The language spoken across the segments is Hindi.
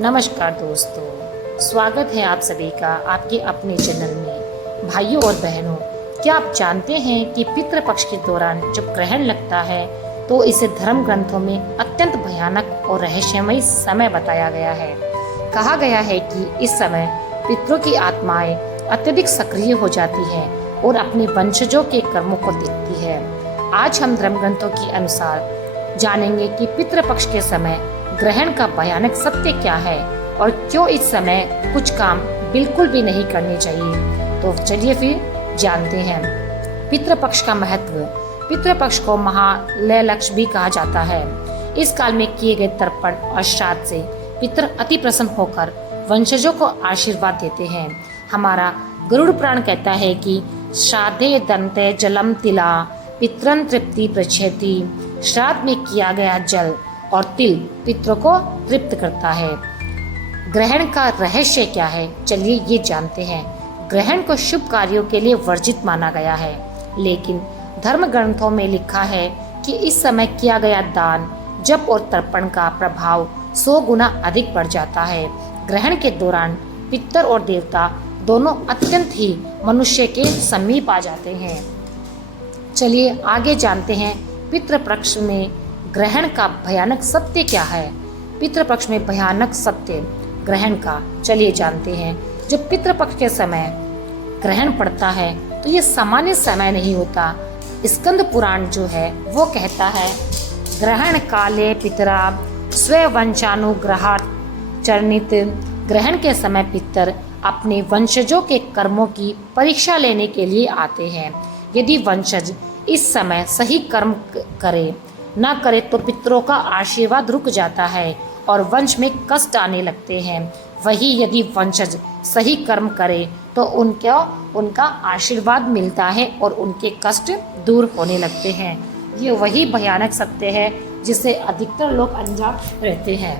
नमस्कार दोस्तों, स्वागत है आप सभी का आपके अपने चैनल में। भाइयों और बहनों, क्या आप जानते हैं कि पितृपक्ष के दौरान जब ग्रहण लगता है तो इसे धर्म ग्रंथों में अत्यंत भयानक और रहस्यमय समय बताया गया है। कहा गया है कि इस समय पितरों की आत्माएं अत्यधिक सक्रिय हो जाती हैं और अपने वंशजों के कर्मों को देखती है। आज हम धर्म ग्रंथों के अनुसार जानेंगे कि पितृपक्ष के समय ग्रहण का भयानक सत्य क्या है और क्यों इस समय कुछ काम बिल्कुल भी नहीं करने चाहिए। तो चलिए फिर जानते हैं पितृपक्ष का महत्व। पितृपक्ष को महालयलक्ष भी कहा जाता है। इस काल में किए गए तर्पण और श्राद्ध से पितृ अति प्रसन्न होकर वंशजों को आशीर्वाद देते हैं। हमारा गरुड़ पुराण कहता है कि श्राद्धे दंते जलम तिला पितरन तृप्ति प्रच्छेति। श्राद्ध में किया गया जल और तिल पितरों को तृप्त करता है। ग्रहण का रहस्य क्या है, चलिए ये जानते हैं। ग्रहण को शुभ कार्यों के लिए वर्जित माना गया है, लेकिन धर्म ग्रंथों में लिखा है कि इस समय किया गया दान, जप और तर्पण का प्रभाव 100 गुना अधिक बढ़ जाता है। ग्रहण के दौरान पितर और देवता दोनों अत्यंत ही मनुष्य के समीप आ जाते हैं। चलिए आगे जानते हैं पितृपक्ष में ग्रहण का भयानक सत्य क्या है। पितृपक्ष में भयानक सत्य ग्रहण का चलिए जानते हैं। जब पितृपक्ष के समय ग्रहण पड़ता है तो ये सामान्य समय नहीं होता। स्कंद पुराण जो है वो कहता है, ग्रहण काले पितरा स्ववंशानुग्रहात् चरणित। ग्रहण के समय पितर अपने वंशजों के कर्मों की परीक्षा लेने के लिए आते हैं। यदि वंशज इस समय सही कर्म करे न करे तो पितरों का आशीर्वाद रुक जाता है और वंश में कष्ट आने लगते हैं। वही यदि वंशज सही कर्म करे तो उनका आशीर्वाद मिलता है और उनके कष्ट दूर होने लगते हैं। ये वही भयानक सत्य है जिसे अधिकतर लोग अनजान रहते हैं।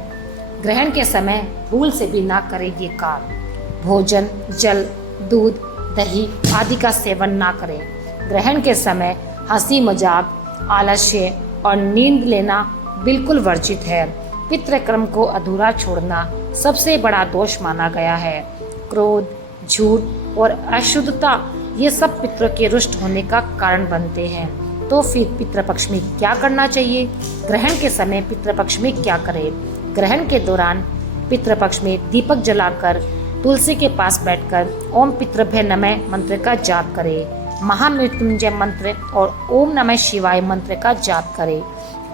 ग्रहण के समय भूल से भी ना करें ये काम। भोजन, जल, दूध, दही आदि का सेवन ना करें। ग्रहण के समय हंसी मजाक, आलस्य और नींद लेना बिल्कुल वर्जित है। पितृकर्म को अधूरा छोड़ना सबसे बड़ा दोष माना गया है। क्रोध, झूठ और अशुद्धता ये सब पितरों के रुष्ट होने का कारण बनते हैं। तो फिर पितृपक्ष में क्या करना चाहिए? ग्रहण के समय पितृपक्ष में क्या करें? ग्रहण के दौरान पितृपक्ष में दीपक जलाकर तुलसी के पास बैठकर ओम पितृभ्य नमः मंत्र का जाप करें। महामृत्युंजय मंत्र और ओम नमः शिवाय मंत्र का जाप करें।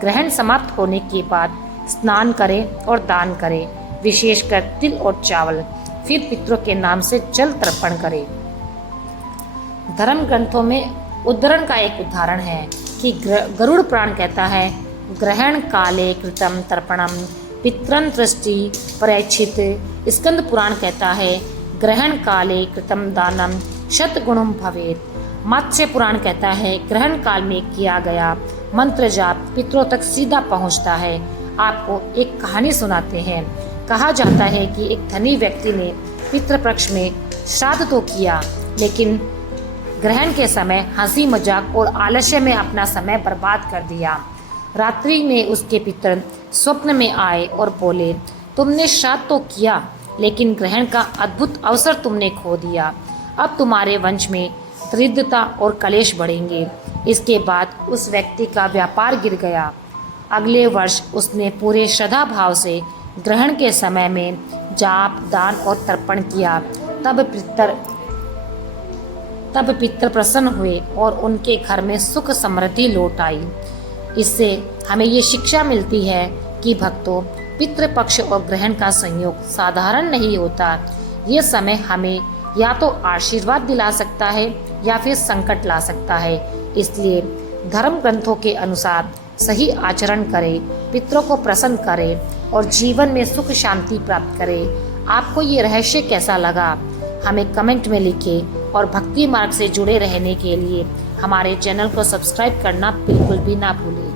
ग्रहण समाप्त होने के बाद स्नान करें और दान करें, विशेषकर तिल और चावल। फिर पितरों के नाम से जल तर्पण करें। धर्म ग्रंथों में उद्धरण का एक उदाहरण है कि गरुड़ पुराण कहता है, ग्रहण काले कृतम तर्पणम पितरन दृष्टि प्रैच्छित। स्कंद पुराण कहता है, ग्रहण काले कृतम दानम शतगुणम भवेत्। मत्स्य पुराण कहता है, ग्रहण काल में किया गया मंत्र जाप पितरों तक सीधा पहुंचता है। आपको एक कहानी सुनाते हैं। कहा जाता है कि एक धनी व्यक्ति ने पितृपक्ष में श्राद्ध तो किया, लेकिन ग्रहण के समय हंसी मजाक और आलस्य में अपना समय बर्बाद कर दिया। रात्रि में उसके पितर स्वप्न में आए और बोले, तुमने श्राद्ध तो किया, लेकिन ग्रहण का अद्भुत अवसर तुमने खो दिया। अब तुम्हारे वंश में दरिद्रता और कलेश बढ़ेंगे। इसके बाद उस व्यक्ति का व्यापार गिर गया। अगले वर्ष उसने पूरे श्रद्धा भाव से ग्रहण के समय में जाप, दान और तर्पण किया। तब पितर प्रसन्न हुए और उनके घर में सुख समृद्धि लौट आई। इससे हमें ये शिक्षा मिलती है कि भक्तों, पितृपक्ष और ग्रहण का संयोग साधारण नहीं होता। ये समय हमें या तो आशीर्वाद दिला सकता है या फिर संकट ला सकता है। इसलिए धर्म ग्रंथों के अनुसार सही आचरण करें, पितरों को प्रसन्न करें और जीवन में सुख शांति प्राप्त करें। आपको ये रहस्य कैसा लगा, हमें कमेंट में लिखें और भक्ति मार्ग से जुड़े रहने के लिए हमारे चैनल को सब्सक्राइब करना बिल्कुल भी ना भूलें।